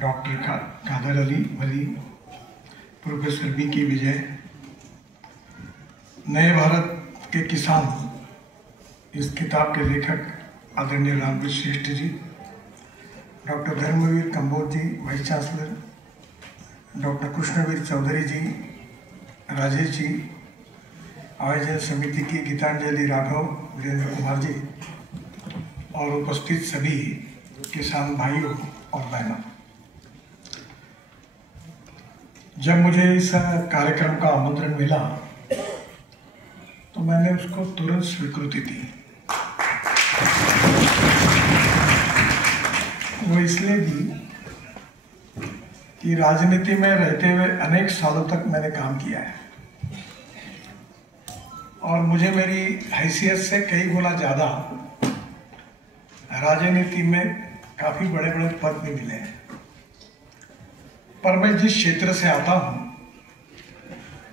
Doctor Kader Ali वली, professor B के विजय, नए भारत के किसान, इस किताब के लेखक आदरणीय Ramveer Shreshtha ji, doctor Dharmveer Kamboj ji vice chancellor, doctor Krishnaveer Chaudhary ji, Rajesh ji, आयोजन समिति की गीतांजलि राघव, वीरेंद्र कुमार जी और उपस्थित सभी किसान भाइयों और बहनों, जब मुझे इस कार्यक्रम का आमंत्रण मिला तो मैंने उसको तुरंत स्वीकृति दी। वो इसलिए दी कि राजनीति में रहते हुए अनेक सालों तक मैंने काम किया है और मुझे मेरी हैसियत से कई गुना ज़्यादा राजनीति में काफ़ी बड़े बड़े पद भी मिले हैं। पर मैं जिस क्षेत्र से आता हूँ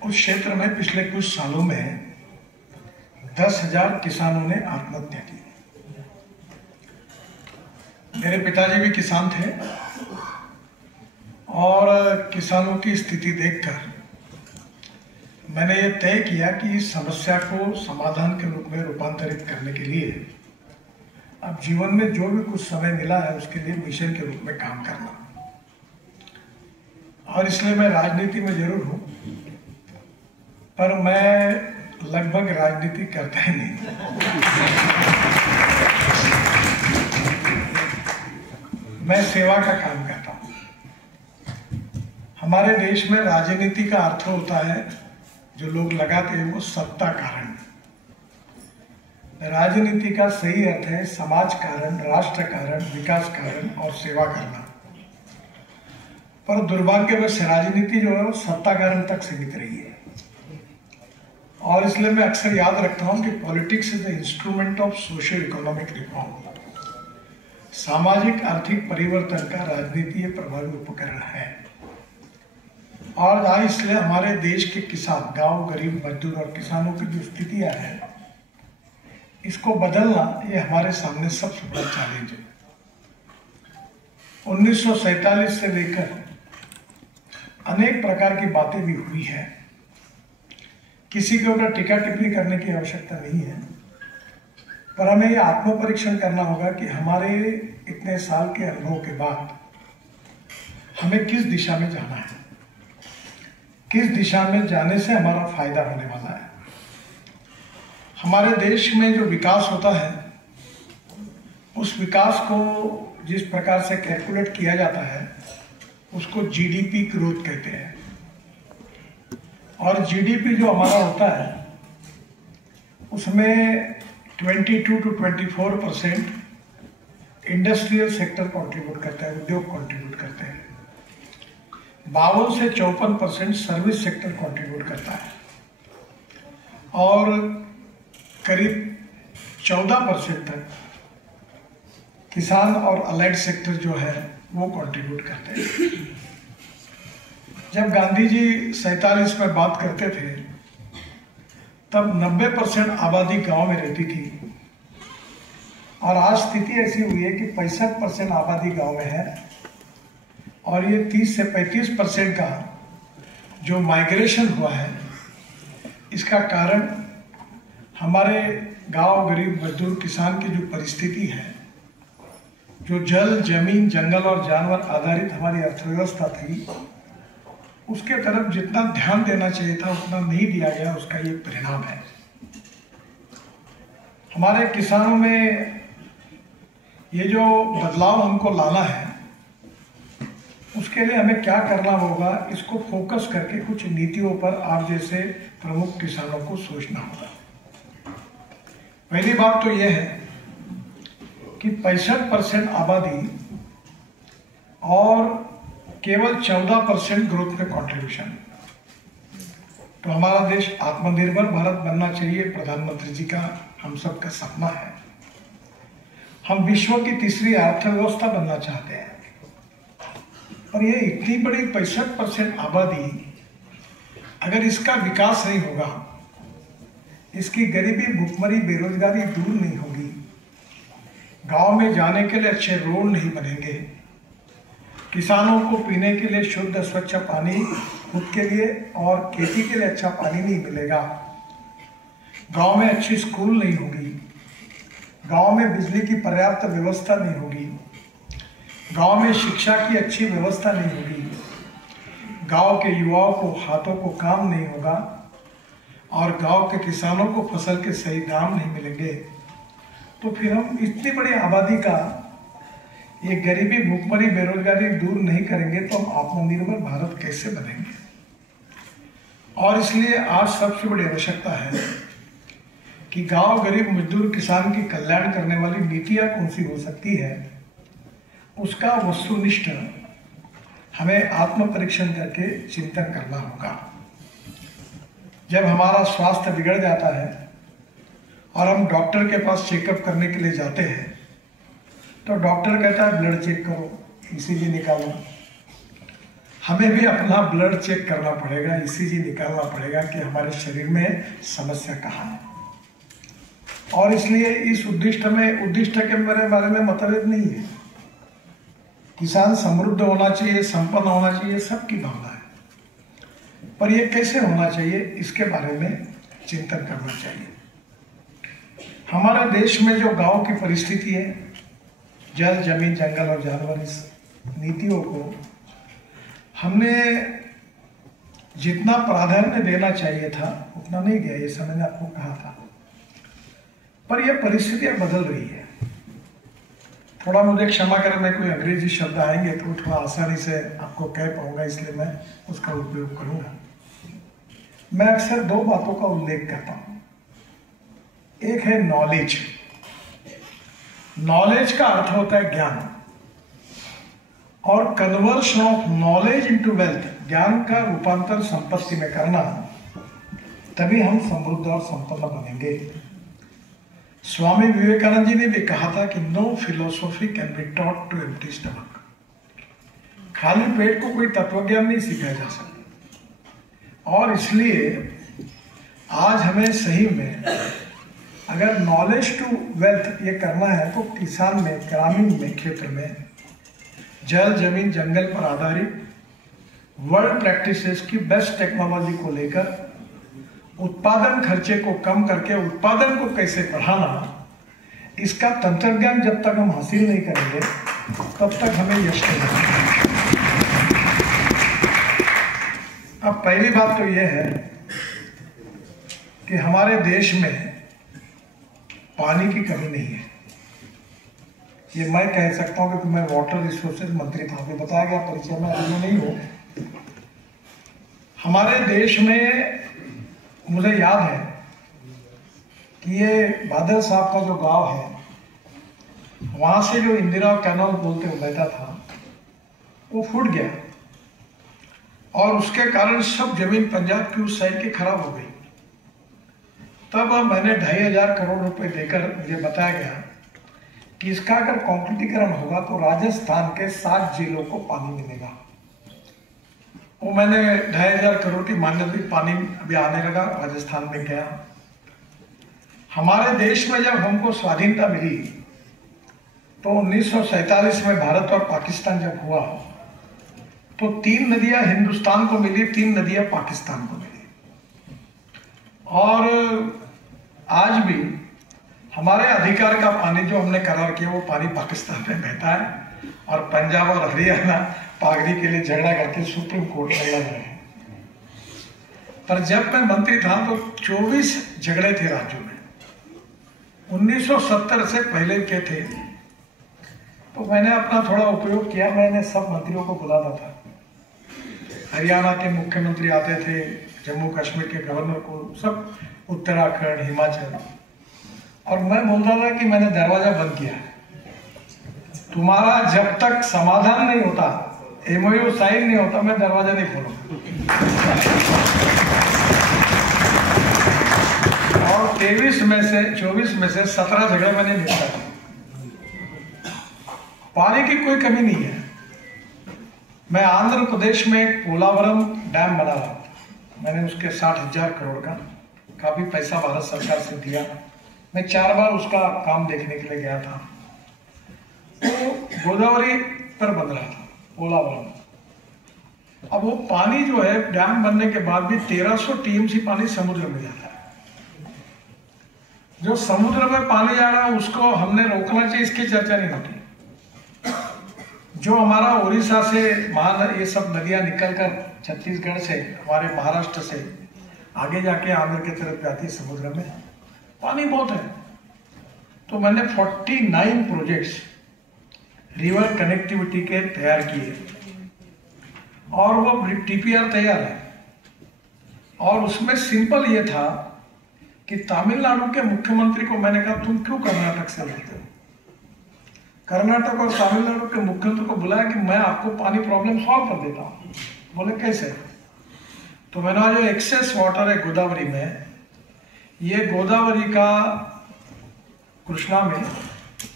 उस क्षेत्र में पिछले कुछ सालों में 10,000 किसानों ने आत्महत्या की। मेरे पिताजी भी किसान थे और किसानों की स्थिति देखकर मैंने ये तय किया कि इस समस्या को समाधान के रूप में रूपांतरित करने के लिए अब जीवन में जो भी कुछ समय मिला है उसके लिए मिशन के रूप में काम करना। और इसलिए मैं राजनीति में जरूर हूँ, पर मैं लगभग राजनीति करता ही नहीं। मैं सेवा का काम करता हूँ। हमारे देश में राजनीति का अर्थ होता है, जो लोग लगाते हैं वो सत्ता कारण। राजनीति का सही अर्थ है समाज कारण, राष्ट्र कारण, विकास कारण और सेवा करना। पर दुर्भाग्यवश राजनीति जो है वो सत्ता कारण तक सीमित रही है। और इसलिए मैं अक्सर याद रखता हूँ कि politics is the instrument of socio economic reform. सामाजिक आर्थिक परिवर्तन का राजनीति प्रभावी उपकरण है। और आज इसलिए हमारे देश के किसान, गांव, गरीब, मजदूर और किसानों की जो स्थितियां हैं, इसको बदलना ये हमारे सामने सबसे बड़ा चैलेंज है। 1947 से लेकर अनेक प्रकार की बातें भी हुई हैं। किसी के ऊपर टीका टिप्पणी करने की आवश्यकता नहीं है, पर हमें यह आत्म परीक्षण करना होगा कि हमारे इतने साल के अनुभव के बाद हमें किस दिशा में जाना है, किस दिशा में जाने से हमारा फायदा होने वाला है। हमारे देश में जो विकास होता है उस विकास को जिस प्रकार से कैलकुलेट किया जाता है उसको जीडीपी ग्रोथ कहते हैं। और जीडीपी जो हमारा होता है उसमें 22 to 24% इंडस्ट्रियल सेक्टर कंट्रीब्यूट करता है, उद्योग कंट्रीब्यूट करते हैं। 52 से 54% सर्विस सेक्टर कंट्रीब्यूट करता है और करीब 14% तक किसान और अलाइड सेक्टर जो है वो कंट्रीब्यूट करते हैं। जब गांधी जी 47 में बात करते थे तब 90% आबादी गांव में रहती थी और आज स्थिति ऐसी हुई है कि 65% आबादी गांव में है और ये 30 से 35% का जो माइग्रेशन हुआ है इसका कारण हमारे गांव, गरीब, मजदूर, किसान की जो परिस्थिति है, जो जल, जमीन, जंगल और जानवर आधारित हमारी अर्थव्यवस्था थी, उसके तरफ जितना ध्यान देना चाहिए था उतना नहीं दिया गया, उसका ये परिणाम है। हमारे किसानों में ये जो बदलाव हमको लाना है उसके लिए हमें क्या करना होगा, इसको फोकस करके कुछ नीतियों पर आप जैसे प्रमुख किसानों को सोचना होगा। पहली बात तो यह है कि 65% आबादी और केवल 14% ग्रोथ में कंट्रीब्यूशन। तो हमारा देश आत्मनिर्भर भारत बनना चाहिए, प्रधानमंत्री जी का हम सब का सपना है। हम विश्व की तीसरी अर्थव्यवस्था बनना चाहते हैं, और ये इतनी बड़ी 65% आबादी, अगर इसका विकास नहीं होगा, इसकी गरीबी, भुखमरी, बेरोजगारी दूर नहीं होगी, गांव में जाने के लिए अच्छे रोड नहीं बनेंगे, किसानों को पीने के लिए शुद्ध स्वच्छ पानी खुद के लिए और खेती के लिए अच्छा पानी नहीं मिलेगा, गांव में अच्छी स्कूल नहीं होगी, गांव में बिजली की पर्याप्त व्यवस्था नहीं होगी, गांव में शिक्षा की अच्छी व्यवस्था नहीं होगी, गांव के युवाओं को हाथों को काम नहीं होगा और गांव के किसानों को फसल के सही दाम नहीं मिलेंगे, तो फिर हम इतनी बड़ी आबादी का ये गरीबी, भूखमरी, बेरोजगारी दूर नहीं करेंगे तो हम आत्मनिर्भर भारत कैसे बनेंगे। और इसलिए आज सबसे बड़ी आवश्यकता है कि गांव, गरीब, मजदूर, किसान की कल्याण करने वाली नीतियां कौन सी हो सकती है, उसका वस्तुनिष्ठ हमें आत्म परीक्षण करके चिंतन करना होगा। जब हमारा स्वास्थ्य बिगड़ जाता है और हम डॉक्टर के पास चेकअप करने के लिए जाते हैं तो डॉक्टर कहता है ब्लड चेक करो, ईसीजी निकालो। हमें भी अपना ब्लड चेक करना पड़ेगा, ईसीजी निकालना पड़ेगा कि हमारे शरीर में समस्या कहाँ है। और इसलिए इस उद्दिष्ट के मेरे बारे में मतभेद नहीं है। किसान समृद्ध होना चाहिए, संपन्न होना चाहिए, सबकी भावना है, पर यह कैसे होना चाहिए इसके बारे में चिंतन करना चाहिए। हमारे देश में जो गांव की परिस्थिति है, जल, जमीन, जंगल और जानवर, इस नीतियों को हमने जितना प्राधान्य देना चाहिए था उतना नहीं दिया, ये मैंने आपको कहा था। पर यह परिस्थितियां बदल रही है। थोड़ा मुझे क्षमा करें, मैं कोई अंग्रेजी शब्द आएंगे तो थोड़ा आसानी से आपको कह पाऊंगा, इसलिए मैं उसका उपयोग करूंगा। मैं अक्सर दो बातों का उल्लेख करता हूं। एक है नॉलेज। नॉलेज का अर्थ होता है ज्ञान, और conversion of knowledge into wealth, ज्ञान का रूपांतर संपत्ति में करना, तभी हम समृद्ध और संपन्न बनेंगे। स्वामी विवेकानंद जी ने भी कहा था कि no philosophy can be taught to empty stomach. खाली पेट को कोई तत्वज्ञान नहीं सिखाया जा सकता। और इसलिए आज हमें सही में अगर नॉलेज टू वेल्थ ये करना है तो किसान में, ग्रामीण में, क्षेत्र में जल, जमीन, जंगल पर आधारित वर्ल्ड प्रैक्टिसेस की बेस्ट टेक्नोलॉजी को लेकर उत्पादन खर्चे को कम करके उत्पादन को कैसे बढ़ाना, इसका तंत्रज्ञान जब तक हम हासिल नहीं करेंगे तब तक हमें यश नहीं मिलेगा। अब पहली बात तो यह है कि हमारे देश में पानी की कमी नहीं है। ये मैं कह सकता हूं कि मैं वाटर रिसोर्सेज मंत्री था, अभी बताया गया परिचय में अभी नहीं हो। हमारे देश में मुझे याद है कि ये बादल साहब का जो गांव है, वहां से जो इंदिरा कैनाल बोलते हुए बहता था वो फूट गया और उसके कारण सब जमीन पंजाब की उस साइड की खराब हो गई। तब मैंने 2,500 करोड़ रुपए देकर मुझे बताया गया कि इसका अगर कॉन्क्रीटीकरण होगा तो राजस्थान के 7 जिलों को पानी मिलेगा। वो मैंने 2,500 करोड़ की मान्यता, पानी अभी आने लगा, राजस्थान में गया। हमारे देश में जब हमको स्वाधीनता मिली तो 1947 में भारत और पाकिस्तान जब हुआ तो 3 नदियां हिंदुस्तान को मिली, 3 नदियां पाकिस्तान को मिली। और आज भी हमारे अधिकार का पानी जो हमने करार किया वो पानी पाकिस्तान में बहता है और पंजाब और हरियाणा पागड़ी के लिए झगड़ा करके सुप्रीम कोर्ट में लड़ रहे हैं। पर जब मैं मंत्री था तो 24 झगड़े थे राज्यों में। 1970 से पहले के थे, तो मैंने अपना थोड़ा उपयोग किया। मैंने सब मंत्रियों को बुलाता था, हरियाणा के मुख्यमंत्री आते थे, जम्मू कश्मीर के गवर्नर को, सब उत्तराखंड, हिमाचल, और मैं बोलता था कि मैंने दरवाजा बंद किया है, तुम्हारा जब तक समाधान नहीं होता, एमओयू साइन नहीं होता, मैं दरवाजा नहीं खोलूंगा। और 24 में से 17 झगड़े मैंने निपटा। पानी की कोई कमी नहीं है। मैं आंध्र प्रदेश में एक पोलावरम डैम बना रहा था, मैंने उसके 60,000 करोड़ का काफी पैसा भारत सरकार से दिया। मैं 4 बार उसका काम देखने के लिए गया था। तो गोदावरी पर बन रहा था पोलावरम। अब वो पानी जो है डैम बनने के बाद भी 1300 टीएमसी पानी समुद्र में जाता है। जो समुद्र में पानी जा रहा है उसको हमने रोकना चाहिए, इसकी चर्चा नहीं होती। जो हमारा उड़ीसा से ये सब नदियां निकलकर छत्तीसगढ़ से, हमारे महाराष्ट्र से आगे जाके आंध्र की तरफ जाती है, समुद्र में पानी बहुत है। तो मैंने 49 प्रोजेक्ट्स रिवर कनेक्टिविटी के तैयार किए और वो टीपीआर तैयार है। और उसमें सिंपल ये था कि तमिलनाडु के मुख्यमंत्री को मैंने कहा तुम क्यों कर्नाटक से लाते हो। कर्नाटक और तमिलनाडु के मुख्यमंत्री को बुलाया कि मैं आपको पानी प्रॉब्लम सॉल्व कर देता हूँ। बोले कैसे? तो मैंने जो एक्सेस वाटर है गोदावरी में, ये गोदावरी का कृष्णा में,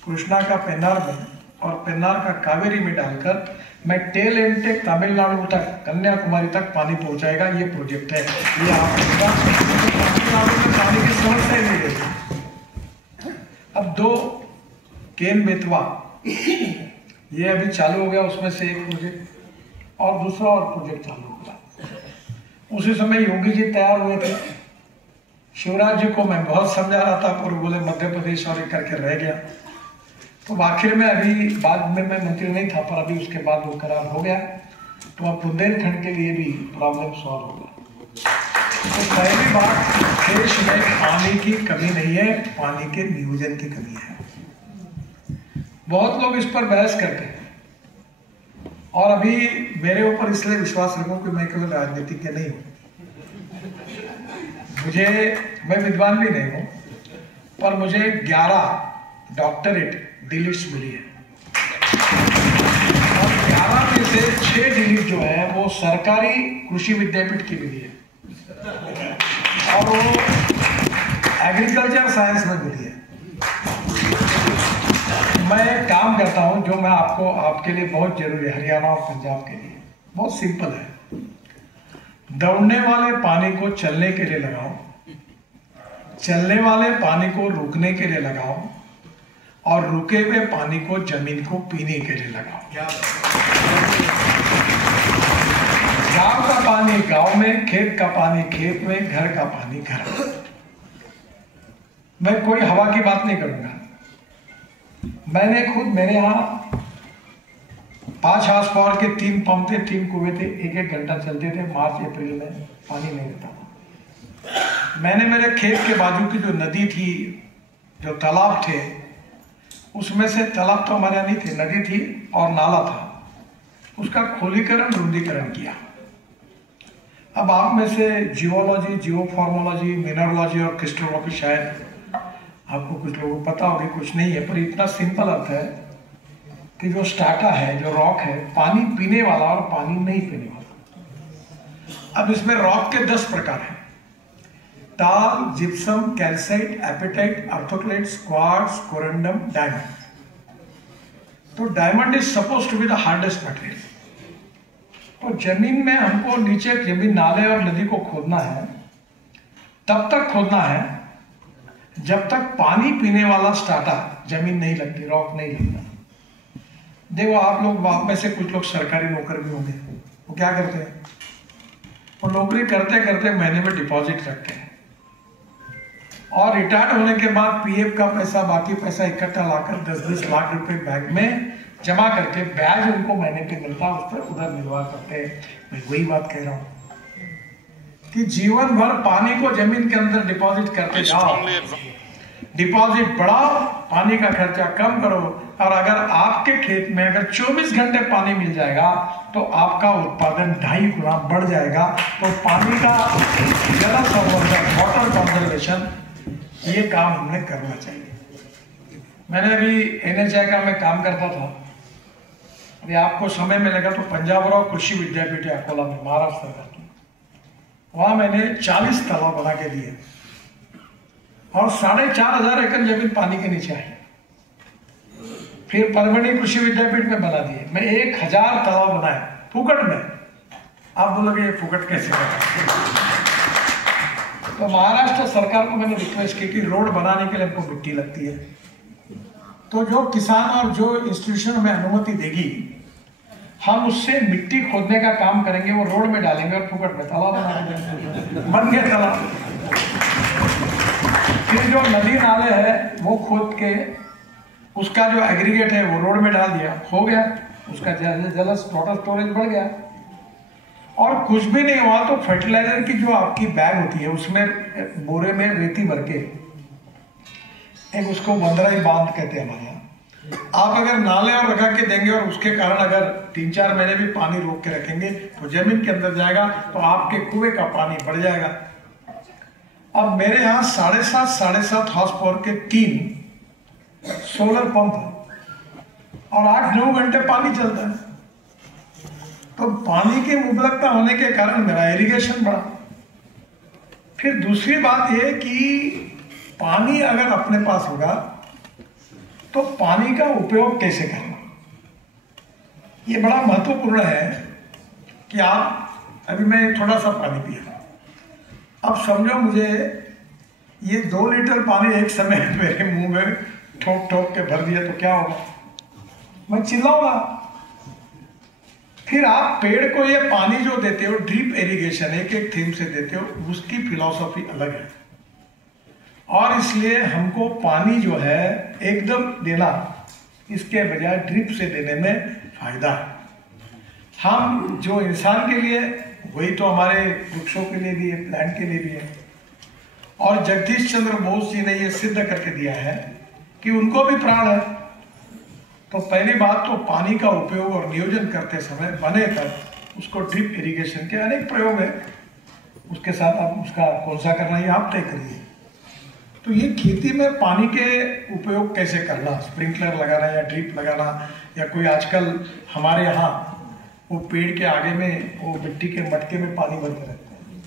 कृष्णा का पेन्नार में और पेन्नार का कावेरी में डालकर मैं टेल एंड टेक तमिलनाडु तक, कन्याकुमारी तक पानी पहुंचाएगा। ये प्रोजेक्ट है। ये आपका तमिलनाडु में पानी की समस्या नहीं रहेगी। अब 2 केन बेतवा ये अभी चालू हो गया, उसमें से एक प्रोजेक्ट और दूसरा और प्रोजेक्ट चालू होगा। उसी समय योगी जी तैयार हुए थे। शिवराज जी को मैं बहुत समझा रहा था पर बोले मध्य प्रदेश और ये करके रह गया। तो आखिर में अभी बाद में मैं मंत्री नहीं था पर अभी उसके बाद वो करार हो गया। तो अब बुंदेलखंड के लिए भी प्रॉब्लम सॉल्व होगा। तो पहली बात, देश में पानी की कमी नहीं है, पानी के नियोजन की कमी है। बहुत लोग इस पर बहस करते हैं और अभी मेरे ऊपर इसलिए विश्वास रखो कि मैं केवल राजनीतिज्ञ नहीं हूँ। मैं विद्वान भी नहीं हूँ पर मुझे 11 डॉक्टरेट डिलीट्स मिली है और 11 में से 6 डिलीट जो है वो सरकारी कृषि विद्यापीठ की मिली है और वो एग्रीकल्चर साइंस में मिली है। मैं एक काम करता हूं जो मैं आपके लिए बहुत जरूरी है, हरियाणा और पंजाब के लिए बहुत सिंपल है। दौड़ने वाले पानी को चलने के लिए लगाओ, चलने वाले पानी को रुकने के लिए लगाओ और रुके हुए पानी को जमीन को पीने के लिए लगाओ। गांव का पानी गांव में, खेत का पानी खेत में, घर का पानी घर में। मैं कोई हवा की बात नहीं करूंगा। मैंने खुद, मेरे यहाँ 5 हाउस पावर के 3 पंप थे, 3 कुएं थे, 1-1 घंटा चलते थे। मार्च अप्रैल में पानी नहीं रहता था। मैंने मेरे खेत के बाजू की जो नदी थी, जो तालाब थे, उसमें से, तालाब तो हमारे यहाँ नहीं थे, नदी थी और नाला था, उसका खोलीकरण, रुंदीकरण किया। अब आप में से जियोलॉजी, जियोफॉर्मोलॉजी, मिनरोलॉजी और क्रिस्टोलॉजी शायद आपको कुछ लोगों को पता होगी, कुछ नहीं है, पर इतना सिंपल अर्थ है कि जो स्ट्राटा है, जो रॉक है, पानी पीने वाला और पानी नहीं पीने वाला। अब इसमें रॉक के 10 प्रकार हैं: talc, gypsum, calcite, apatite, orthoclase, quartz, corundum, diamond. तो diamond is suppose to be the hardest material. तो जमीन में हमको नीचे जमीन, नाले और नदी को खोदना है, तब तक खोदना है जब तक पानी पीने वाला स्ट्राटा जमीन नहीं लगती, रॉक नहीं लगता। देखो आप लोग, आप में से कुछ लोग सरकारी नौकर भी होंगे, वो क्या करते हैं, वो नौकरी करते करते महीने में डिपॉजिट रखते हैं और रिटायर्ड होने के बाद पीएफ का पैसा, बाकी पैसा इकट्ठा लाकर 10-20 लाख रुपए बैंक में जमा करके ब्याज उनको महीने पे मिलता है, उस पर उधर निर्वाह करते हैं। मैं वही बात कह रहा हूँ कि जीवन भर पानी को जमीन के अंदर डिपॉजिट करते जाओ, डिपॉजिट बढ़ाओ, पानी का खर्चा कम करो। और अगर आपके खेत में अगर 24 घंटे पानी मिल जाएगा तो आपका उत्पादन 2.5 गुना बढ़ जाएगा। तो पानी का जल संवर्धन, वाटर कंजर्वेशन, ये काम हमने करना चाहिए। मैंने अभी NHI का मैं काम करता था, अभी आपको समय मिलेगा तो पंजाबराव कृषि विद्यापीठ है अकोला में, महाराष्ट्र सरकार की, वहां मैंने 40 तालाब बना के दिए और 4,500 एकड़ जमीन पानी के नीचे आई। फिर परभणी कृषि विद्यापीठ में बना दिए, मैं 1000 तालाब बनाए फुकट में। आप बोलोगे ये फुकट कैसे बना? तो महाराष्ट्र सरकार को मैंने रिक्वेस्ट की कि रोड बनाने के लिए हमको मिट्टी लगती है, तो जो किसान और जो इंस्टीट्यूशन हमें अनुमति देगी, हम उससे मिट्टी खोदने का काम करेंगे, वो रोड में डालेंगे और फुकट में तालाब बना देंगे, बन गया तालाब। फिर जो नदी नाले है वो खोद के उसका जो एग्रीगेट है वो रोड में डाल दिया, हो गया, उसका जल वाटर स्टोरेज बढ़ गया। और कुछ भी नहीं हुआ तो फर्टिलाइजर की जो आपकी बैग होती है उसमें बोरे में रेती भर के, एक उसको बंदराई बांध कहते हैं हमारे यहाँ, आप अगर नाले और लगा के देंगे और उसके कारण अगर 3-4 महीने भी पानी रोक के रखेंगे तो जमीन के अंदर जाएगा, तो आपके कुएं का पानी बढ़ जाएगा। अब मेरे यहाँ 7.5 हॉर्स पावर के 3 सोलर पंप और 8-9 घंटे पानी चलता है। तो पानी की मुबलकता होने के कारण मेरा इरिगेशन बढ़ा। फिर दूसरी बात यह कि पानी अगर अपने पास होगा तो पानी का उपयोग कैसे करना, ये बड़ा महत्वपूर्ण है। कि आप अभी मैं थोड़ा सा पानी पिया, अब समझो मुझे ये 2 लीटर पानी एक समय मेरे मुंह में ठोक ठोक के भर दिया तो क्या होगा, मैं चिल्लाऊंगा। फिर आप पेड़ को ये पानी जो देते हो, ड्रिप इरिगेशन एक एक थीम से देते हो, उसकी फिलॉसफी अलग है। और इसलिए हमको पानी जो है एकदम देना, इसके बजाय ड्रिप से देने में फायदा है। हम जो इंसान के लिए, वही तो हमारे वृक्षों के लिए भी है, प्लांट के लिए भी है। और जगदीश चंद्र बोस जी ने ये सिद्ध करके दिया है कि उनको भी प्राण है। तो पहली बात तो पानी का उपयोग और नियोजन करते समय बने तक उसको ड्रिप इरिगेशन के अनेक प्रयोग है, उसके साथ आप उसका कौन सा करना है आप तय करिए। तो ये खेती में पानी के उपयोग कैसे करना, स्प्रिंकलर लगाना या ड्रिप लगाना, या कोई आजकल हमारे यहाँ वो पेड़ के आगे में वो मिट्टी के मटके में पानी भरते रहते हैं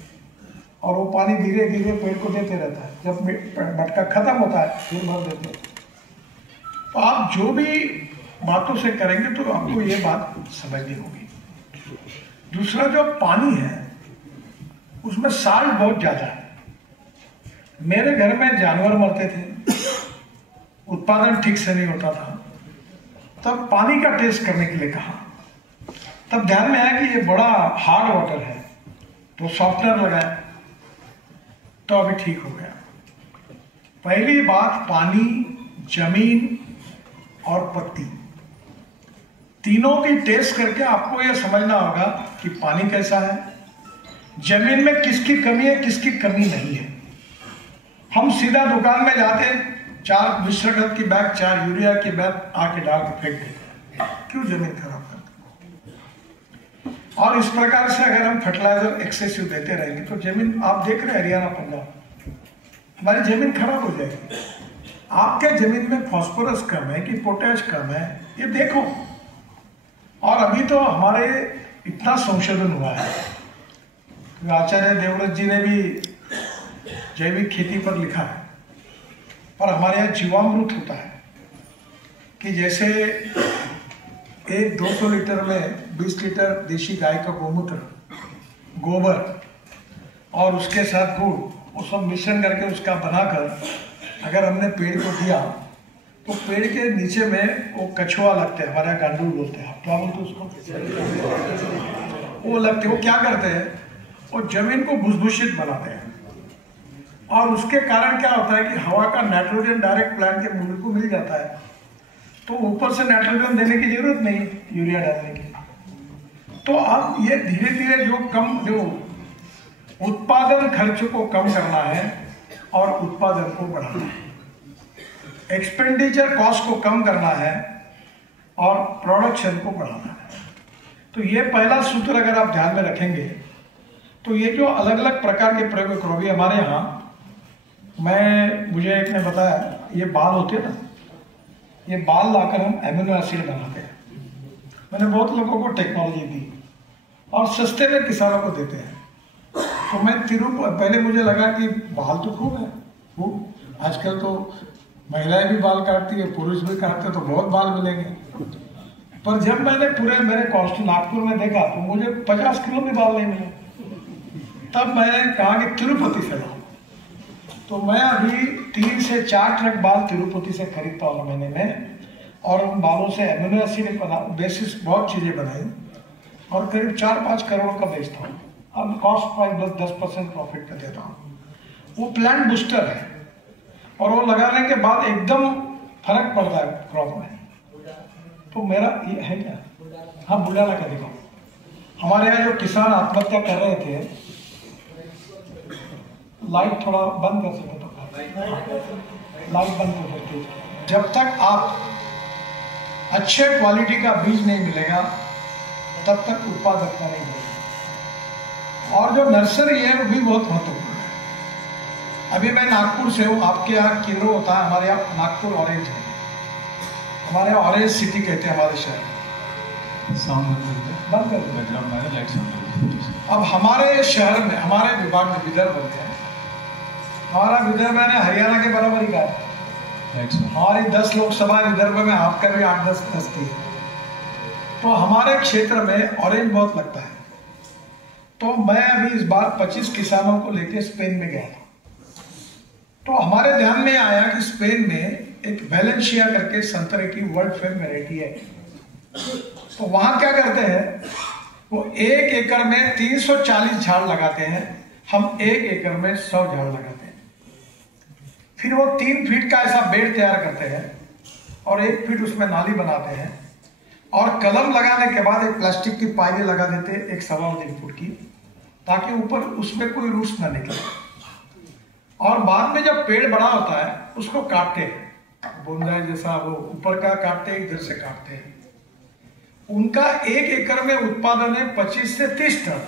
और वो पानी धीरे धीरे पेड़ को देते रहता है, जब मटका खत्म होता है फिर भर देते हैं। तो आप जो भी बातों से करेंगे तो आपको ये बात समझनी होगी। दूसरा जो पानी है उसमें साल्ट बहुत ज्यादा है। मेरे घर में जानवर मरते थे, उत्पादन ठीक से नहीं होता था, तब पानी का टेस्ट करने के लिए कहा, तब ध्यान में आया कि ये बड़ा हार्ड वाटर है, तो सॉफ्टनर लगाया, तो अभी ठीक हो गया। पहली बात, पानी, जमीन और पत्ती, तीनों की टेस्ट करके आपको यह समझना होगा कि पानी कैसा है, जमीन में किसकी कमी है, किसकी कमी नहीं है। हम सीधा दुकान में जाते, 4 मिश्र खाद की बैग, 4 यूरिया की बैग आके डाल के फेंक देते हैं, क्यों जमीन खराब करते। और इस प्रकार से अगर हम फर्टिलाइजर एक्सेसिव देते रहेंगे तो जमीन, आप देख रहे हैं हरियाणा, पंजाब, हमारी जमीन खराब हो जाएगी। आपके जमीन में फास्फोरस कम है कि पोटैश कम है, ये देखो। और अभी तो हमारे इतना संशोधन हुआ है, आचार्य देवव्रत जी ने भी जैविक खेती पर लिखा है, और हमारे यहाँ जीवामृत होता है कि जैसे 200 लीटर में 20 लीटर देशी गाय का गोमूत्र, गोबर और उसके साथ गुड़, वो सब मिश्रण करके उसका बनाकर अगर हमने पेड़ को दिया तो पेड़ के नीचे में वो कछुआ लगते हैं, हमारे यहाँ गांडूल बोलते हैं, आप क्या बोलते हैं उसको, वो लगते, वो क्या करते हैं, वो जमीन को भुसभुशित बनाते हैं। और उसके कारण क्या होता है कि हवा का नाइट्रोजन डायरेक्ट प्लांट के मूल को मिल जाता है, तो ऊपर से नाइट्रोजन देने की जरूरत नहीं यूरिया डालने की। तो अब ये धीरे धीरे जो उत्पादन खर्च को कम करना है और उत्पादन को बढ़ाना है, एक्सपेंडिचर कॉस्ट को कम करना है और प्रोडक्शन को बढ़ाना है। तो ये पहला सूत्र अगर आप ध्यान में रखेंगे तो ये जो अलग अलग प्रकार के प्रयोग करो। भी हमारे यहाँ मुझे एक ने बताया, ये बाल होते हैं ना, ये बाल लाकर हम एमिनो एसिड बनाते हैं। मैंने बहुत लोगों को टेक्नोलॉजी दी और सस्ते में किसानों को देते हैं। तो मैं पहले मुझे लगा कि बाल तो खूब है, वो आजकल तो महिलाएं भी बाल काटती है, पुरुष भी काटते, तो बहुत बाल मिलेंगे। पर जब मैंने पूरे मेरे कॉस्ट नागपुर में देखा तो मुझे 50 किलो भी बाल नहीं मिले। तब मैंने कहा कि तिरुपति से लाओ, तो मैं अभी 3 से 4 ट्रक बाल तिरुपति से खरीदता हूँ महीने में, और उन बालों से एमिनो एसिड बेसिस बहुत चीज़ें बनाई। और करीब 4-5 करोड़ का बेचता हूँ। अब कॉस्ट प्राइस 10% प्रॉफिट पे देता हूँ। वो प्लांट बूस्टर है और वो लगाने के बाद एकदम फर्क पड़ता है क्रॉप में। तो मेरा ये है क्या, हाँ बुढ़ाना का दिखाओ। हमारे यहाँ जो किसान आत्महत्या कर रहे थे, लाइट थोड़ा बंद कर सकते तो लाइट बंद कर सकते। जब तक आप अच्छे क्वालिटी का बीज नहीं मिलेगा तब तक उत्पादकता नहीं होगी। और जो नर्सरी है वो भी बहुत महत्वपूर्ण है। अभी मैं नागपुर से हूँ, आपके यहाँ किलो होता है, हमारे यहाँ नागपुर ऑरेंज है। हमारे यहाँ ऑरेंज सिटी कहते हैं हमारे शहर। बंद कर। अब हमारे शहर में, हमारे विभाग में विदर्भ में, हमारा विदर्भ ने हरियाणा के बराबर ही कहा। हमारी 10 लोकसभा विदर्भ में, आपका भी 8-10 बस्ती है। तो हमारे क्षेत्र में ऑरेंज बहुत लगता है। तो मैं अभी इस बार 25 किसानों को लेकर स्पेन में गया था। तो हमारे ध्यान में आया कि स्पेन में एक वैलेंशिया करके संतरे की वर्ल्ड फेमस वैरायटी है। तो वहां क्या करते हैं, वो 1 एकड़ में 340 झाड़ लगाते हैं, हम 1 एकड़ में 100 झाड़ लगाते हैं। फिर वो 3 फीट का ऐसा बेड तैयार करते हैं और 1 फीट उसमें नाली बनाते हैं और कलम लगाने के बाद एक प्लास्टिक की पाइलें लगा देते हैं 1-1.25 फुट की, ताकि ऊपर उसमें कोई रूस ना निकले। और बाद में जब पेड़ बड़ा होता है उसको काटते हैं, बोनसाई जैसा वो ऊपर का काटते हैं, इधर से काटते हैं। उनका 1 एकड़ में उत्पादन है 25 से 30 टन।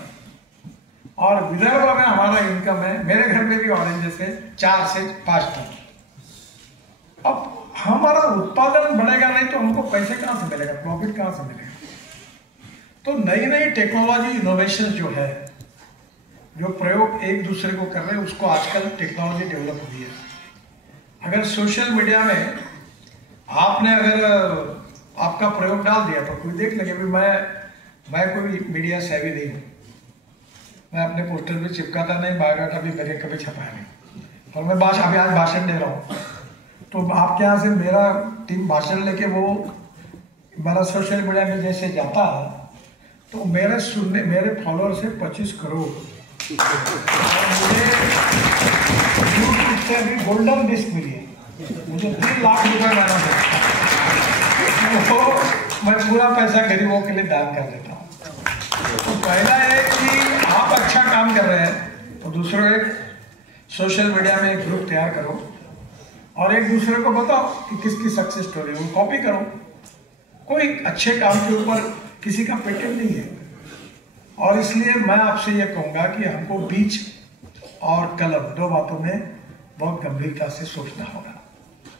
और विदर्भ में हमारा इनकम है, मेरे घर में भी ऑरेंज से 4 से 5 टन। अब हमारा उत्पादन बढ़ेगा नहीं तो हमको पैसे कहां से मिलेगा, प्रॉफिट कहां से मिलेगा। तो नई नई टेक्नोलॉजी इनोवेशन जो है, जो प्रयोग एक दूसरे को कर रहे हैं, उसको आजकल टेक्नोलॉजी डेवलप हुई है। अगर सोशल मीडिया में आपने अगर आपका प्रयोग डाल दिया तो कोई देख लेंगे। मैं कोई मीडिया सेवी नहीं हूँ, मैं अपने पोस्टर भी चिपकाता नहीं, बायोडाटा भी मेरे कभी छपाया नहीं। और मैं अभी आज भाषण दे रहा हूँ, तो आपके यहाँ से मेरा टीम भाषण लेके वो मेरा सोशल मीडिया में जैसे जाता है, तो मेरे फॉलोअर्स है 25 करोड़। मुझे यूट्यूब से अभी गोल्डन डिस्क मिली है, मुझे 3 लाख रुपए महीना देता है। तो मैं पूरा पैसा गरीबों के लिए दान कर देता हूँ। तो पहला है कि आप अच्छा काम कर रहे हैं तो दूसरों एक सोशल मीडिया में एक ग्रुप तैयार करो और एक दूसरे को बताओ कि किसकी सक्सेस स्टोरी, वो कॉपी करो। कोई अच्छे काम के ऊपर किसी का पेटेंट नहीं है। और इसलिए मैं आपसे ये कहूँगा कि हमको बीज और कलम 2 बातों में बहुत गंभीरता से सोचना होगा,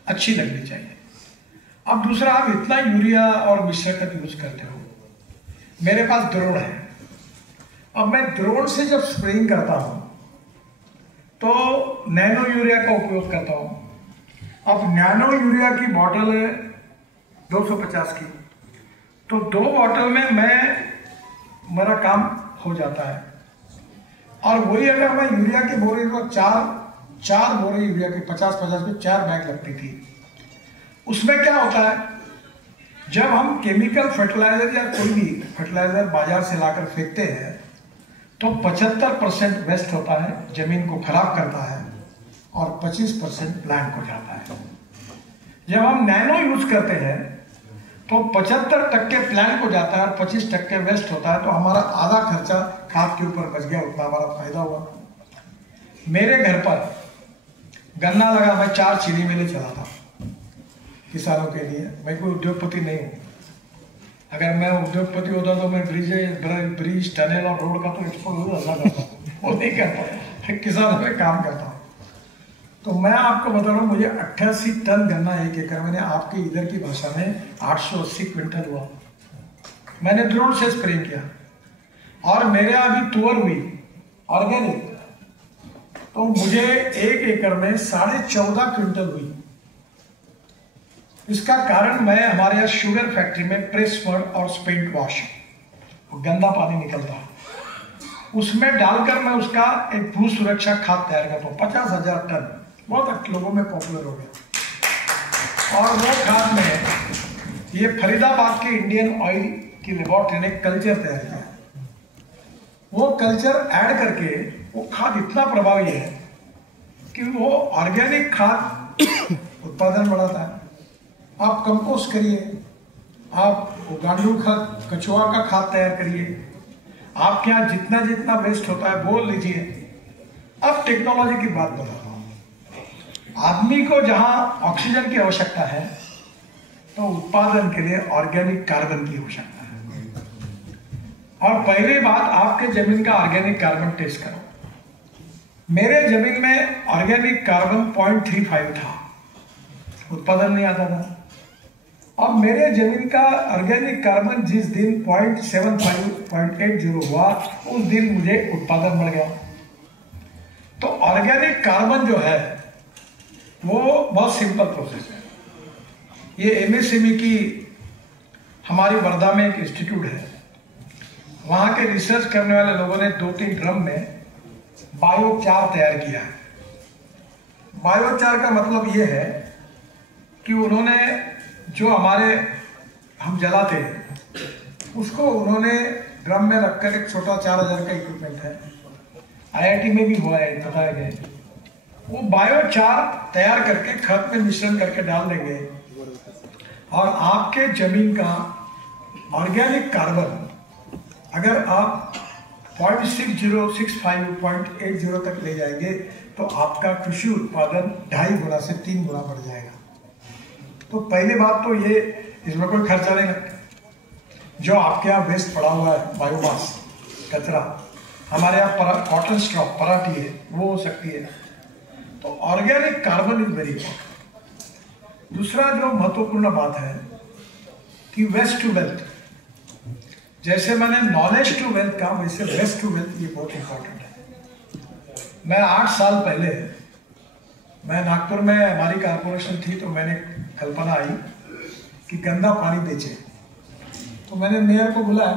अच्छी लगनी चाहिए। अब दूसरा, आप इतना यूरिया और मिश्रकत यूज करते हो, मेरे पास ड्रोन है। अब मैं ड्रोन से जब स्प्रेइंग करता हूं तो नैनो यूरिया का उपयोग करता हूं। अब नैनो यूरिया की बॉटल है 250 की, तो 2 बॉटल में मेरा काम हो जाता है। और वही अगर मैं यूरिया की बोरी तो 4 बोरे यूरिया की 50-50 की 4 बैग लगती थी। उसमें क्या होता है, जब हम केमिकल फर्टिलाइजर या कोई भी फर्टिलाइजर बाजार से लाकर फेंकते हैं तो 75% वेस्ट होता है, जमीन को खराब करता है, और 25% प्लांट को जाता है। जब हम नैनो यूज करते हैं तो 75% प्लांट को जाता है और 25% वेस्ट होता है। तो हमारा आधा खर्चा खाद के ऊपर बच गया, उतना हमारा फायदा हुआ। मेरे घर पर गन्ना लगा, मैं 4 चीनी मिलें चलाता किसानों के लिए। मैं कोई उद्योगपति नहीं हूँ। अगर मैं उद्योगपति होता तो मैं ब्रिज टनल और रोड का तो एक्सपोज करता हूँ, वो नहीं करता, किसानों में काम करता हूँ। तो मैं आपको बता रहा हूँ, मुझे 88 टन गन्ना 1 एकड़, मैंने आपके इधर की भाषा में 880 क्विंटल हुआ। मैंने ड्रोन से स्प्रे किया और मेरे अभी तुअर हुई ऑर्गेनिक, तो मुझे 1 एकड़ में 14.5 क्विंटल हुई। इसका कारण मैं हमारे यहाँ शुगर फैक्ट्री में प्रेस मड और स्पेंट वॉश, गंदा पानी निकलता है, उसमें डालकर मैं उसका एक भू सुरक्षा खाद तैयार करता हूँ। 50,000 टन, बहुत लोगों में पॉपुलर हो गया। और वो खाद में ये फरीदाबाद के इंडियन ऑयल की लेबोरेटरी ने कल्चर तैयार किया। वो कल्चर ऐड करके वो खाद इतना प्रभावी है कि वो ऑर्गेनिक खाद उत्पादन बढ़ाता है। आप कंपोस्ट करिए, आप गांडूल खाद, कचुआ का खाद तैयार करिए, आपके यहाँ जितना जितना वेस्ट होता है वो लीजिए। अब टेक्नोलॉजी की बात बता रहा हूँ। आदमी को जहाँ ऑक्सीजन की आवश्यकता है तो उत्पादन के लिए ऑर्गेनिक कार्बन की आवश्यकता है। और पहली बात, आपके जमीन का ऑर्गेनिक कार्बन टेस्ट करो। मेरे जमीन में ऑर्गेनिक कार्बन 0.35 था, उत्पादन नहीं आता था। अब मेरे जमीन का ऑर्गेनिक कार्बन जिस दिन 0.75 0.80 हुआ, उस दिन मुझे उत्पादन बढ़ गया। तो ऑर्गेनिक कार्बन जो है वो बहुत सिंपल प्रोसेस है। ये एमएसएमई की हमारी वर्धा में एक इंस्टीट्यूट है, वहाँ के रिसर्च करने वाले लोगों ने 2-3 ड्रम में बायोचार तैयार किया है। बायोचार का मतलब ये है कि उन्होंने जो हम जलाते हैं उसको उन्होंने ड्रम में रखकर, एक छोटा 4000 का इक्विपमेंट है, आईआईटी में भी हुआ है, बताया गया। वो बायोचार तैयार करके खत में मिश्रण करके डाल देंगे और आपके जमीन का ऑर्गेनिक कार्बन अगर आप 0.6065 0.80 तक ले जाएंगे तो आपका कृषि उत्पादन 2.5 गुना से 3 गुना बढ़ जाएगा। तो पहली बात तो ये, इसमें कोई खर्चा नहीं लगता। जो आपके यहाँ वेस्ट पड़ा हुआ है, बायोमास कचरा, हमारे यहाँ कॉटन स्ट्रॉ पराठी है, वो हो सकती है। तो organic carbon is very important. दूसरा जो महत्वपूर्ण बात है कि वेस्ट टू वेल्थ, जैसे मैंने नॉलेज टू वेल्थ कहा, वैसे वेस्ट टू वेल्थ ये बहुत इंपॉर्टेंट है। मैं 8 साल पहले, मैं नागपुर में, हमारी कारपोरेशन थी, तो मैंने कल्पना आई कि गंदा पानी बेचे। तो मैंने मेयर को बोला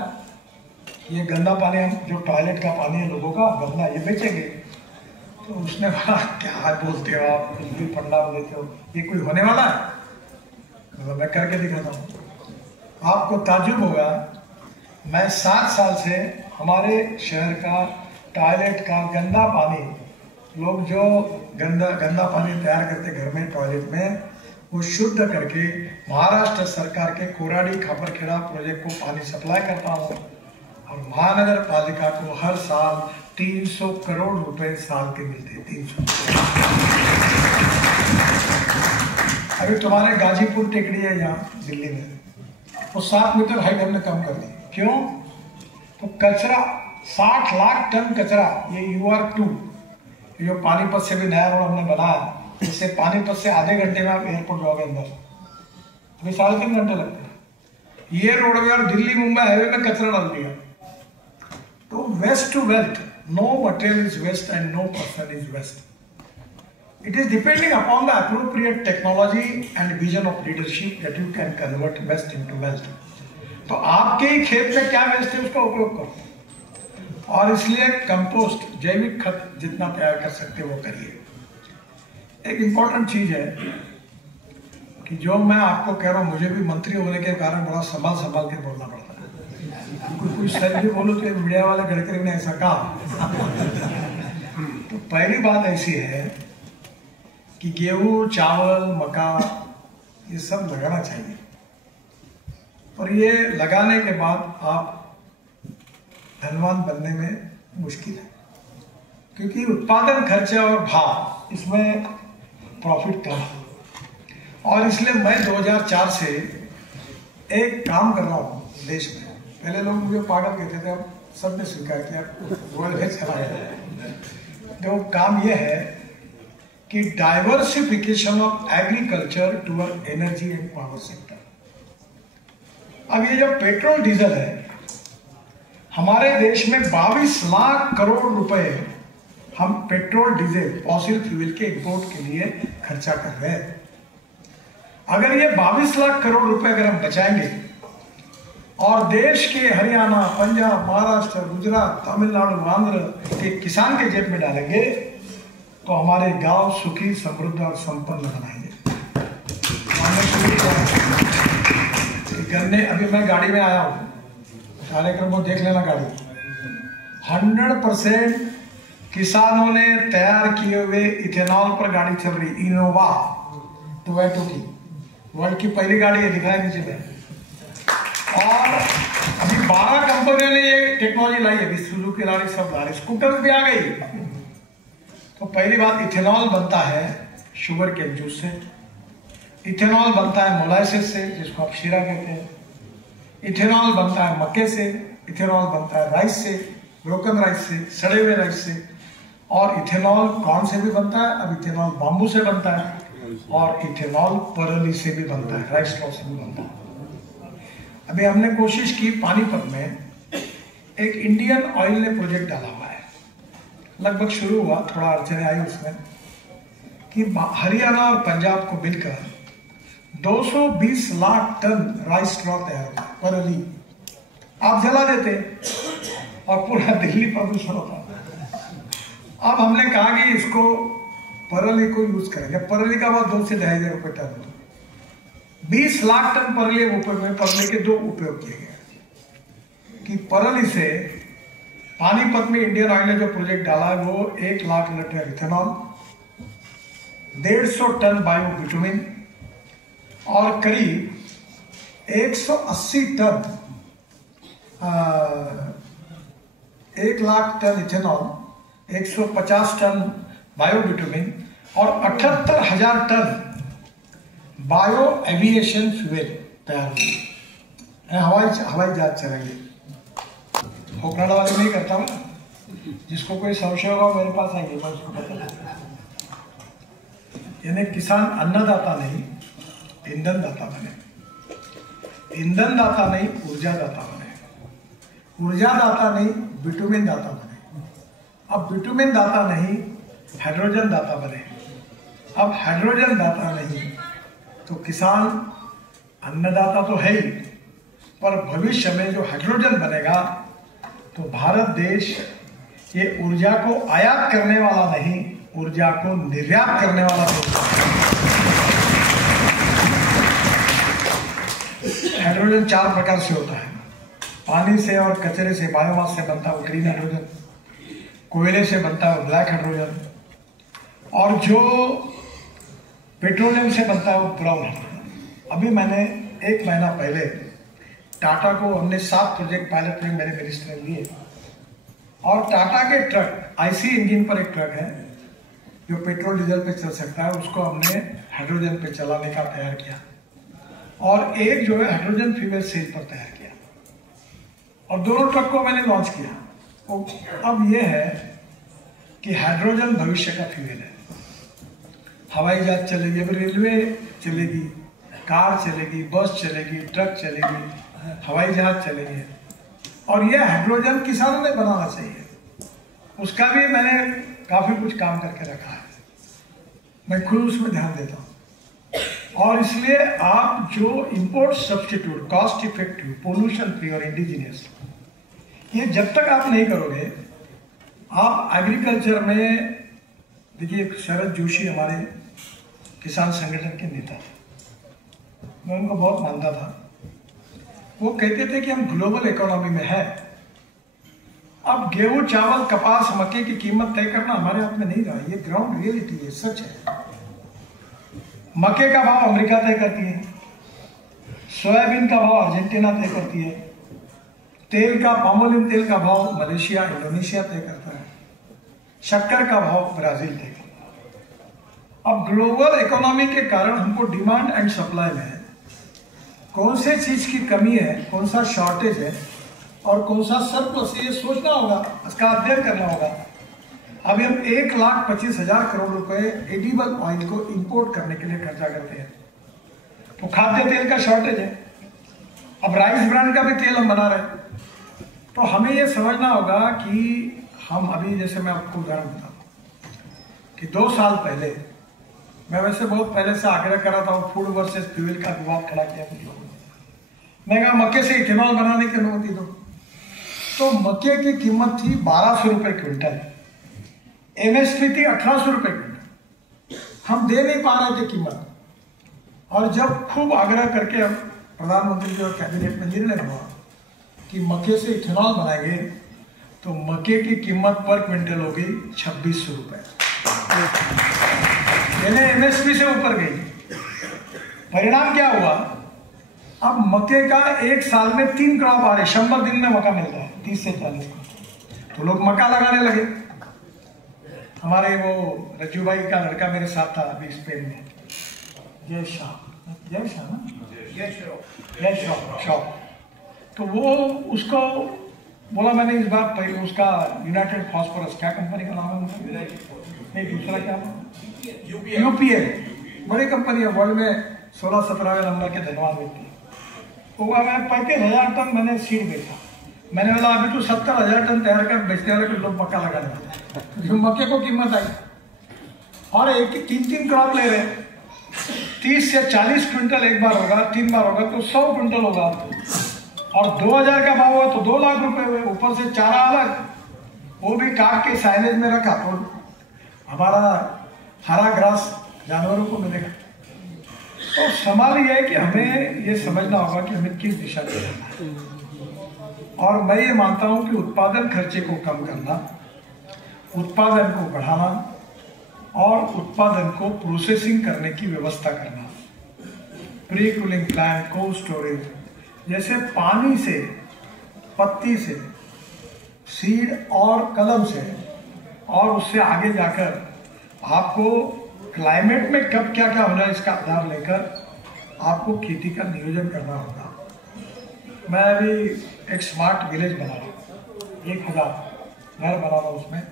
ये गंदा पानी, हम जो टॉयलेट का पानी है लोगों का गंदा, ये बेचेंगे। तो उसने कहा क्या बोलते हो आप, कुछ भी फंडा देते हो, ये कोई होने वाला है? तो मैं करके दिखाता हूँ। आपको ताज्जुब होगा, मैं 7 साल से हमारे शहर का टॉयलेट का गंदा पानी, लोग जो गंदा पानी तैयार करते घर में टॉयलेट में, वो शुद्ध करके महाराष्ट्र सरकार के कोराडी खापरखेड़ा प्रोजेक्ट को पानी सप्लाई करता हूँ। और महानगर पालिका को हर साल 300 करोड़ रुपए साल के मिलते हैं। 300। अभी तुम्हारे गाजीपुर टेकड़ी है यहाँ दिल्ली में, वो 7 मीटर हाइट हमने कम कर दी। क्यों? तो कचरा 60 लाख टन कचरा, ये UR2, जो पानीपत से भी नया रोड हमने बनाया, इससे पानीपत से आधे घंटे में आप एयरपोर्ट जाओगे अंदर, अभी 3.5 घंटे लगते हैं। ये रोडवे और दिल्ली मुंबई हाईवे में कचरा डाल दिया। तो waste to wealth, no material is waste and no person is waste. It is depending upon the appropriate technology and vision of leadership that you can convert waste into wealth. तो आपके ही खेत में क्या वेस्ट है उसका उपयोग करो। और इसलिए कंपोस्ट, जैविक खत जितना तैयार कर सकते वो करिए। एक इंपॉर्टेंट चीज है कि जो मैं आपको कह रहा हूँ, मुझे भी मंत्री होने के कारण बड़ा संभाल के बोलना पड़ता है। कोई सर भी बोलो तो मीडिया वाले गडकरी ने ऐसा कहा। तो पहली बात ऐसी है कि गेहूं, चावल, मक्का ये सब लगाना चाहिए। और ये लगाने के बाद आप धनवान बनने में मुश्किल है, क्योंकि उत्पादन खर्चा और भाव इसमें प्रॉफिट कम है। और इसलिए मैं 2004 से एक काम कर रहा हूँ देश में। पहले लोग मुझे पागल कहते थे, अब सबने स्वीकार किया, वर्ल्ड हेल्थ चला गया। तो काम यह है कि diversification of agriculture toward energy and power sector. अब ये जो पेट्रोल डीजल है, हमारे देश में 22 लाख करोड़ रुपए हम पेट्रोल डीजल फॉसिल फ्यूल के इंपोर्ट के लिए खर्चा कर रहे हैं। अगर ये 22 लाख करोड़ रुपए अगर हम बचाएंगे और देश के हरियाणा, पंजाब, महाराष्ट्र, गुजरात, तमिलनाडु, आंध्र के किसान के जेब में डालेंगे तो हमारे गांव सुखी, समृद्ध और संपन्न बनाएंगे। गन्ने, अभी मैं गाड़ी में आया हूँ, कार्यक्रम को देख लेना गाड़ी। 100% किसानों ने तैयार किए हुए इथेनॉल पर गाड़ी चल रही, इनोवा टोयोटा की, वर्ल्ड की पहली गाड़ी है, दिखाई नीचे में। और अभी 12 कंपनियों ने ये टेक्नोलॉजी लाई है, सुजुकी ला रही, सब ला रही, स्कूटर भी आ गई। तो पहली बात, इथेनॉल बनता है शुगर के जूस से, इथेनॉल बनता है मोलाइसिस से जिसको आप शीरा कहते हैं, इथेनॉल बनता है मक्के से, इथेनॉल बनता है राइस से, ब्रोकन राइस से, सड़े हुए राइस से, और इथेनॉल कॉर्न से भी बनता है, अब इथेनॉल बाम्बू से बनता है, और इथेनॉल परली से भी बनता है, राइस फ्लोर से भी बनता है। अभी हमने कोशिश की, पानीपत में एक इंडियन ऑयल ने प्रोजेक्ट डाला हुआ है, लगभग शुरू हुआ, थोड़ा अड़चने आई उसमें, कि हरियाणा और पंजाब को मिलकर 220 लाख टन राइस फ्लोर तैयार होता है परली। आप जला देते और पूरा दिल्ली प्रदूषण होता। अब हमने कहा कि इसको परली को यूज करेंगे। परली का भाव 2 से 2,500 रुपये टन, 20 लाख टन परली में परली के 2 उपयोग किए गए कि परली से पानीपत में इंडियन ऑयल ने जो प्रोजेक्ट डाला है वो 1 lakh litre ethanol, 150 ton bio bitumen और करीब 180 ton 1 lakh ton ethanol, 150 ton bio bitumen और 78,000 टन बायो एविएशन फ्यूल तैयार हुई। हवाई जहाज चलेंगे। होकनाडा वाले नहीं करता हूँ, जिसको कोई संशय होगा मेरे पास आएंगे, मैं उसको बता। यानी किसान अन्नदाता नहीं, ईंधन दाता बने, ईंधन दाता नहीं, ऊर्जा दाता बने, ऊर्जा दाता नहीं, बिटुमिन दाता बने, अब बिटुमिन दाता नहीं, हाइड्रोजन दाता बने, अब हाइड्रोजन दाता नहीं तो किसान अन्नदाता तो है ही, पर भविष्य में जो हाइड्रोजन बनेगा तो भारत देश ये ऊर्जा को आयात करने वाला नहीं, ऊर्जा को निर्यात करने वाला देश। हाइड्रोजन 4 प्रकार से होता है, पानी से और कचरे से, बायोमास से बनता है ग्रीन हाइड्रोजन, कोयले से बनता है ब्लैक हाइड्रोजन, और जो पेट्रोलियम से बनता है वो ब्राउन हाइड्रोजन। अभी मैंने 1 महीना पहले टाटा को हमने 7 प्रोजेक्ट पायलट में मेरे मिनिस्टर ने लिए, और टाटा के ट्रक आईसी इंजन पर एक ट्रक है जो पेट्रोल डीजल पे चल सकता है, उसको हमने हाइड्रोजन पे चलाने का तैयार किया, और एक जो है हाइड्रोजन फ्यूल सेल पर तैयार किया, और दोनों ट्रक को मैंने लॉन्च किया। तो अब यह है कि हाइड्रोजन भविष्य का फ्यूल है। हवाई जहाज चलेगी, अभी रेलवे चलेगी, कार चलेगी, बस चलेगी, ट्रक चलेगी, हवाई जहाज चलेगी, और यह हाइड्रोजन किसानों ने बनाना चाहिए। उसका भी मैंने काफी कुछ काम करके रखा है, मैं खुद उसमें ध्यान देता हूँ। और इसलिए आप जो import substitute, cost effective, pollution free और इंडिजिनियस, ये जब तक आप नहीं करोगे, आप एग्रीकल्चर में देखिए, शरद जोशी हमारे किसान संगठन के नेता, मैं उनको बहुत मानता था। वो कहते थे कि हम ग्लोबल इकोनॉमी में है, अब गेहूं, चावल, कपास, मक्के की कीमत तय करना हमारे हाथ में नहीं रहा, ये ग्राउंड रियलिटी है, सच है। मक्के का भाव अमेरिका तय करती है, सोयाबीन का भाव अर्जेंटीना तय करती है, तेल का, पामोलिन तेल का भाव मलेशिया, इंडोनेशिया तय करता है, शक्कर का भाव ब्राजील तय करता है। अब ग्लोबल इकोनॉमी के कारण हमको डिमांड एंड सप्लाई में कौन से चीज की कमी है, कौन सा शॉर्टेज है और कौन सा सरप्लस, ये सोचना होगा, इसका अध्ययन करना होगा। अभी हम 1,25,000 करोड़ रुपए एडिबल ऑयल को इंपोर्ट करने के लिए खर्चा करते हैं, तो खाद्य तेल का शॉर्टेज है। अब राइस ब्रांड का भी तेल हम बना रहे हैं, तो हमें यह समझना होगा कि हम अभी, जैसे मैं आपको उदाहरण बताऊं कि 2 साल पहले, मैं वैसे बहुत पहले से आग्रह कर रहा था, फूड वर्सेस फ्यूल का विवाद खड़ा किया कुछ लोगों ने। मैं कहा मक्के से इथेनॉल बनाने की अनुमति दो, तो मक्के की कीमत थी 1,200 रुपए क्विंटल, एमएसपी थी 1,800 रुपए क्विंटल, हम दे नहीं पा रहे थे कीमत। और जब खूब आग्रह करके प्रधानमंत्री जी और कैबिनेट में निर्णय हुआ कि मक्के से इथेनॉल बनाएंगे, तो मक्के की कीमत पर क्विंटल होगी 2600 रुपए, यानी एमएसपी से ऊपर गई। परिणाम क्या हुआ? अब मक्के का एक साल में 3 क्रॉप आ रहे, 100 दिन में मक्का मिलता है 30 से 40 को, तो लोग मक्का लगाने लगे। हमारे वो रज्जू भाई का लड़का मेरे साथ था अभी स्पेन में, जय शाह ना, जय शाह, तो वो उसको बोला मैंने इस बार पहले उसका यूनाइटेड फॉस्फोरस, क्या कंपनी का नाम है? नहीं, दूसरा क्या नाम? यूपीएल, बड़ी कंपनी है, वर्ल्ड में 16-17वें नंबर के धनवान व्यक्ति। तो मैं 35,000 टन मैंने सीड बेचा। मैंने बोला अभी तो 70,000 टन तैयार कर बेचने वाले लोग मक्का लगा रहे, जो मक्के को कीमत आई, और एक 3 क्रॉप ले रहे, 30 से 40 क्विंटल एक बार होगा, 3 बार होगा तो 100 क्विंटल होगा, और 2000 का भाव हुआ तो 2 लाख रुपए हुए, ऊपर से चारा अलग, वो भी काट के साइलेज में रखा तो हमारा हरा घास जानवरों को मिलेगा। तो सवाल यह है कि हमें ये समझना होगा कि हमें किस दिशा में जाना है, और मैं ये मानता हूं कि उत्पादन खर्चे को कम करना, उत्पादन को बढ़ाना और उत्पादन को प्रोसेसिंग करने की व्यवस्था करना, pre cooling plant, cold storage, जैसे पानी से, पत्ती से, सीड और कलम से, और उससे आगे जाकर आपको क्लाइमेट में कब क्या क्या होना है इसका आधार लेकर आपको खेती का नियोजन करना होगा। मैं अभी एक स्मार्ट विलेज बना रहा हूँ, 1000 घर बना रहा हूँ उसमें,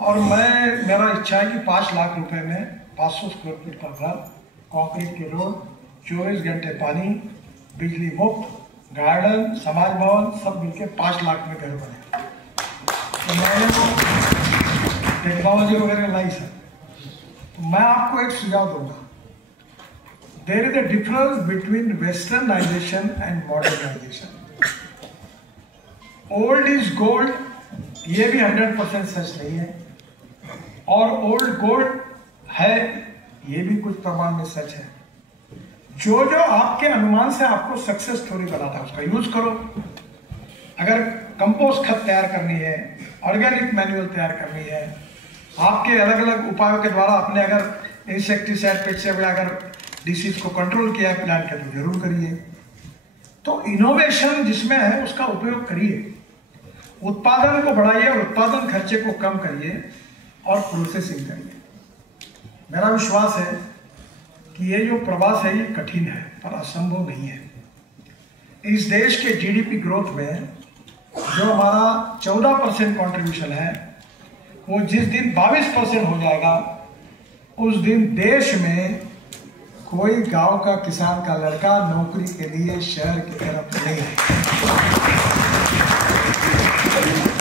और मेरा इच्छा है कि 5 लाख रुपए में 500 स्क्वायर फीट का घर, कंक्रीट के रोड, 24 घंटे पानी, बिजली मुफ्त, गार्डन, समाज भवन, सब मिलके 5 लाख में घर बने। तो मैंने टेक्नोलॉजी वगैरह लाई सर, तो मैं आपको एक सुझाव दूंगा। There is a difference between westernization and modernization. Old is gold, ये भी 100% सच नहीं है, और ओल्ड गोल्ड है, ये भी कुछ प्रमाण में सच है। जो आपके अनुमान से आपको सक्सेस स्टोरी बनाता है उसका यूज करो। अगर कंपोस्ट खत तैयार करनी है, ऑर्गेनिक मैन्युअल तैयार करनी है, आपके अलग अलग उपायों के द्वारा आपने अगर इंसेक्टिसाइड, पेस्टिसाइड, अगर डिसीज को कंट्रोल किया है प्लांट का, तो जरूर करिए। तो इनोवेशन जिसमें है उसका उपयोग करिए, उत्पादन को बढ़ाइए और उत्पादन खर्चे को कम करिए और प्रोसेसिंग करिए। मेरा विश्वास है कि ये जो प्रवास है ये कठिन है पर असंभव नहीं है। इस देश के जीडीपी ग्रोथ में जो हमारा 14% कंट्रीब्यूशन है, वो जिस दिन 22% हो जाएगा, उस दिन देश में कोई गांव का किसान का लड़का नौकरी के लिए शहर की तरफ नहीं है।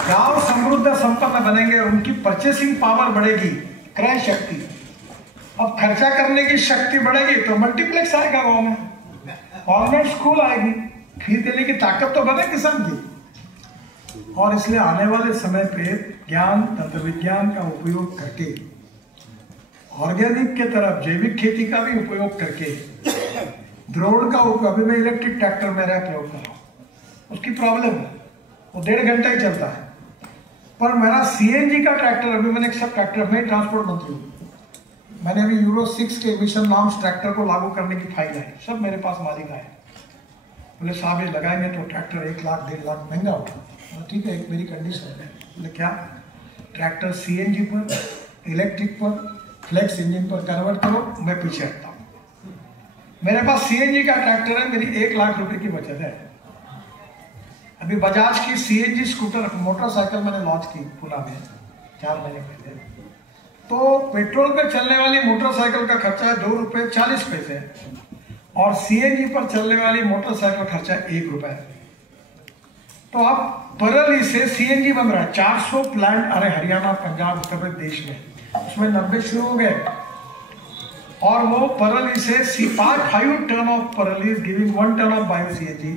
गांव समृद्ध संपन्न बनेंगे, उनकी परचेसिंग पावर बढ़ेगी, क्रय शक्ति, अब खर्चा करने की शक्ति बढ़ेगी तो मल्टीप्लेक्स आएगा गांव में, गवर्नमेंट स्कूल आएगी, फीस देने की ताकत तो बने किसान की। और इसलिए आने वाले समय पे ज्ञान, तंत्र विज्ञान का उपयोग करके, ऑर्गेनिक के तरफ जैविक खेती का भी उपयोग करके, ड्रोन का उपयोग, अभी मैं इलेक्ट्रिक ट्रैक्टर मेरा प्रयोग कर रहा हूँ, उसकी प्रॉब्लम है, वो 1.5 घंटा ही चलता है, पर मेरा सीएनजी का ट्रैक्टर, अभी मैंने एक सब ट्रैक्टर में ट्रांसपोर्ट मंत्री हूँ, मैंने अभी यूरो 6 के एमिशन नॉर्म्स ट्रैक्टर को लागू करने की फाइल है, सब मेरे पास मालिक आए, बोले साहब ये लगाएंगे तो ट्रैक्टर 1 लाख 1.5 लाख महंगा होगा। ठीक है, एक मेरी कंडीशन है, बोले क्या, ट्रैक्टर सीएनजी पर, इलेक्ट्रिक पर, फ्लेक्स इंजन पर कन्वर्ट करो, मैं पीछे हटता हूँ। मेरे पास सीएनजी का ट्रैक्टर है, मेरी 1 लाख रुपए की बचत है। अभी बजाज की सीएनजी स्कूटर मोटरसाइकिल मैंने लॉन्च की पुणे में 4 महीने पहले, तो पेट्रोल पे चलने वाली मोटरसाइकिल का खर्चा है 2 रुपये 40 पैसे, और सीएनजी पर चलने वाली मोटरसाइकिल खर्चा 1 रुपए। तो आप परली से सीएनजी बन रहा है, 400 प्लांट, अरे हरियाणा, पंजाब, उत्तर प्रदेश में, उसमें 90 शुरू हो गए, और वो परली से 5 टन ऑफ परली is giving 1 ton of bio CNG,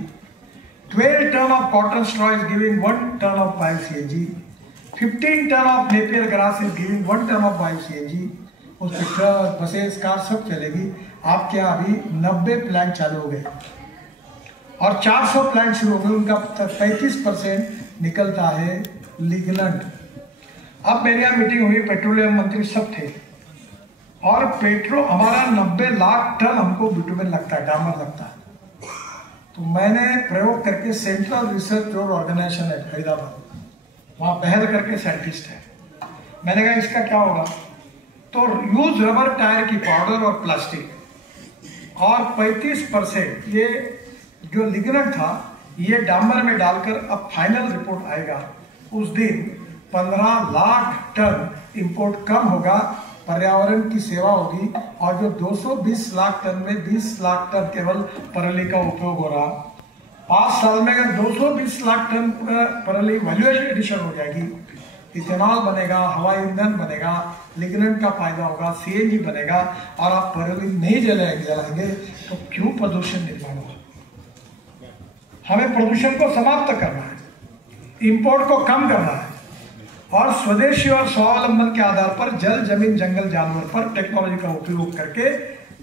12 ton of cotton straw is giving 1 ton of bio CNG, 15 ton of napier grass is giving 1 ton of bio CNG. उस पर ट्रक, बसेस, कार सब चलेगी। आपके यहाँ अभी 90 plant चालू हो गए और 400 प्लांट शुरू हो गए, उनका 35% निकलता है लिग्नैंट। अब मेरे यहाँ मीटिंग हुई, पेट्रोलियम मंत्री सब थे, और हमारा 90 लाख टन हमको बिटुमेन लगता है, डामर लगता है। तो मैंने प्रयोग करके सेंट्रल रिसर्च और ऑर्गेनाइजेशन है हैदराबाद, वहाँ बहल करके साइंटिस्ट है, मैंने कहा इसका क्या होगा। तो यूज रबर टायर की पाउडर और प्लास्टिक और 35% ये जो लिग्नैंट था ये डामर में डालकर अब फाइनल रिपोर्ट आएगा। उस दिन 15 लाख टन इंपोर्ट कम होगा, पर्यावरण की सेवा होगी, और जो 220 लाख टन में 20 लाख टन केवल परली का उपयोग हो रहा, 5 साल में अगर 220 लाख टन परली वैल्यू एडिशन हो जाएगी, इथेनॉल बनेगा, हवाई ईंधन बनेगा, लिग्नैंट का फायदा होगा, सीएनजी बनेगा, और आप परली नहीं जलाएंगे तो क्यों प्रदूषण निर्माण होगा। हमें प्रदूषण को समाप्त करना है, इंपोर्ट को कम करना है, और स्वदेशी और स्वावलंबन के आधार पर जल, जमीन, जंगल, जानवर पर टेक्नोलॉजी का उपयोग करके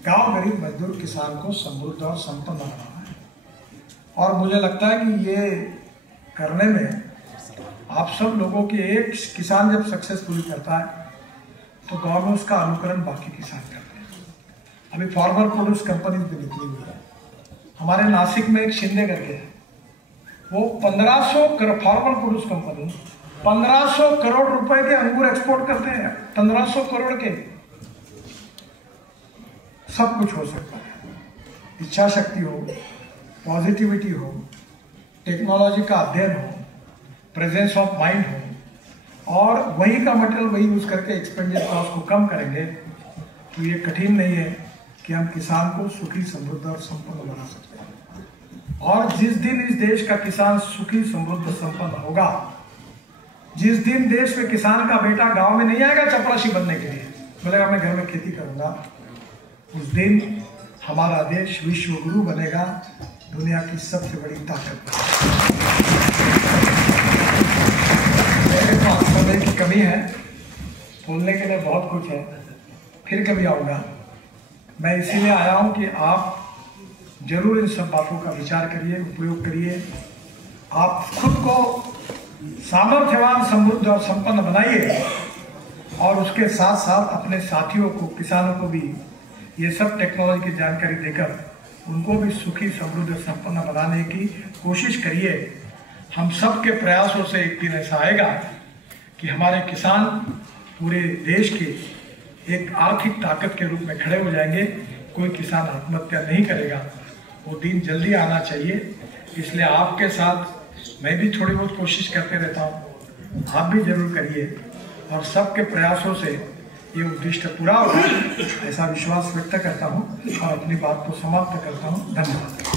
गांव, गरीब, मजदूर, किसान को समृद्ध और संपन्न बनाना है। और मुझे लगता है कि ये करने में आप सब लोगों के, एक किसान जब सक्सेसफुली करता है तो गांव में उसका अनुकरण बाकी किसान करते हैं। अभी फार्मर प्रोड्यूस कंपनी भी निकली हुई है, हमारे नासिक में एक शिंदे करके है, वो 1500 फार्मर प्रोड्यूस कंपनी 1500 करोड़ रुपए के अंगूर एक्सपोर्ट करते हैं। 1500 करोड़ के। सब कुछ हो सकता है, इच्छा शक्ति हो, पॉजिटिविटी हो, टेक्नोलॉजी का अध्ययन हो, प्रेजेंस ऑफ माइंड हो, और वही का मटेरियल वही यूज करके एक्सपेंडिचर कॉस्ट को कम करेंगे तो ये कठिन नहीं है कि हम किसान को सुखी, समृद्ध और संपन्न बना सकते हैं। और जिस दिन इस देश का किसान सुखी, समृद्ध, संपन्न होगा, जिस दिन देश में किसान का बेटा गांव में नहीं आएगा चपरासी बनने के लिए, बोलेगा मैं घर में खेती करूंगा, उस दिन हमारा देश विश्व गुरु बनेगा, दुनिया की सबसे बड़ी ताकत। मेरे पास समय की कमी है, बोलने के लिए बहुत कुछ है, फिर कभी आऊँगा। मैं इसीलिए आया हूँ कि आप जरूर इन सब बातों का विचार करिए, उपयोग करिए, आप खुद को सामर्थ्यवान, समृद्ध और संपन्न बनाइए, और उसके साथ साथ अपने साथियों को, किसानों को भी ये सब टेक्नोलॉजी की जानकारी देकर उनको भी सुखी, समृद्ध, संपन्न बनाने की कोशिश करिए। हम सब के प्रयासों से एक दिन ऐसा आएगा कि हमारे किसान पूरे देश के एक आर्थिक ताकत के रूप में खड़े हो जाएंगे, कोई किसान आत्महत्या नहीं करेगा। वो दिन जल्दी आना चाहिए, इसलिए आपके साथ मैं भी थोड़ी बहुत कोशिश करते रहता हूँ, आप भी जरूर करिए, और सबके प्रयासों से ये उद्दिष्ट पूरा होगा, ऐसा विश्वास व्यक्त करता हूँ और अपनी बात को समाप्त करता हूँ। धन्यवाद।